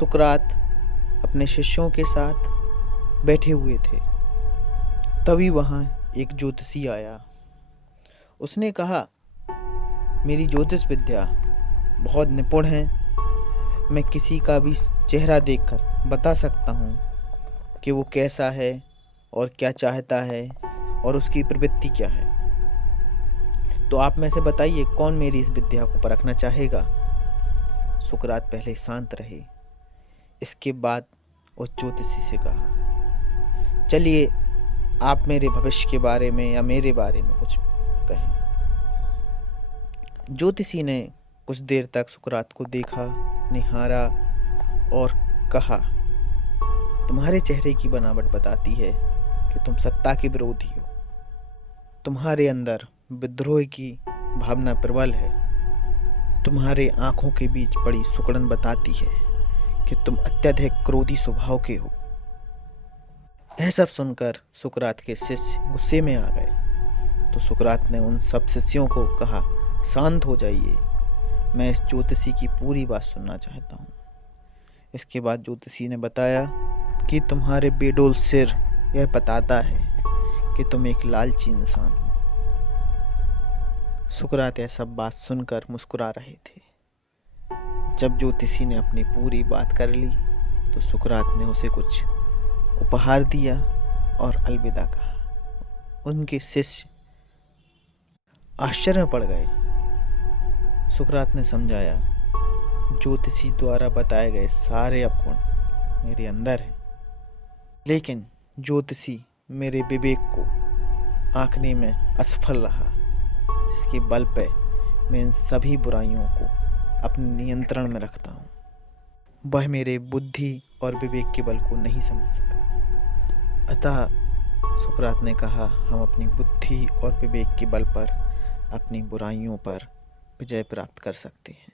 सुकरात अपने शिष्यों के साथ बैठे हुए थे। तभी वहाँ एक ज्योतिषी आया। उसने कहा, मेरी ज्योतिष विद्या बहुत निपुण है। मैं किसी का भी चेहरा देखकर बता सकता हूँ कि वो कैसा है और क्या चाहता है और उसकी प्रवृत्ति क्या है। तो आप में से बताइए, कौन मेरी इस विद्या को परखना चाहेगा? सुकरात पहले शांत रहे। इसके बाद उस ज्योतिषी से कहा, चलिए आप मेरे भविष्य के बारे में या मेरे बारे में कुछ कहें। ज्योतिषी ने कुछ देर तक सुकरात को देखा, निहारा और कहा, तुम्हारे चेहरे की बनावट बताती है कि तुम सत्ता के विरोधी हो। तुम्हारे अंदर विद्रोह की भावना प्रबल है। तुम्हारे आंखों के बीच पड़ी सुकड़न बताती है कि तुम अत्यधिक क्रोधी स्वभाव के हो। यह सब सुनकर सुकरात के शिष्य गुस्से में आ गए। तो सुकरात ने उन सब शिष्यों को कहा, शांत हो जाइए, मैं इस ज्योतिषी की पूरी बात सुनना चाहता हूँ। इसके बाद ज्योतिषी ने बताया कि तुम्हारे बेडोल सिर यह बताता है कि तुम एक लालची इंसान हो। सुकरात यह सब बात सुनकर मुस्कुरा रहे थे। जब ज्योतिषी ने अपनी पूरी बात कर ली तो सुकरात ने उसे कुछ उपहार दिया और अलविदा कहा। उनके शिष्य आश्चर्य में पड़ गए। सुकरात ने समझाया, ज्योतिषी द्वारा बताए गए सारे अवगुण मेरे अंदर हैं, लेकिन ज्योतिषी मेरे विवेक को आंकने में असफल रहा, जिसके बल पे मैं इन सभी बुराइयों को अपने नियंत्रण में रखता हूँ। वह मेरे बुद्धि और विवेक के बल को नहीं समझ सका। अतः सुकरात ने कहा, हम अपनी बुद्धि और विवेक के बल पर अपनी बुराइयों पर विजय प्राप्त कर सकते हैं।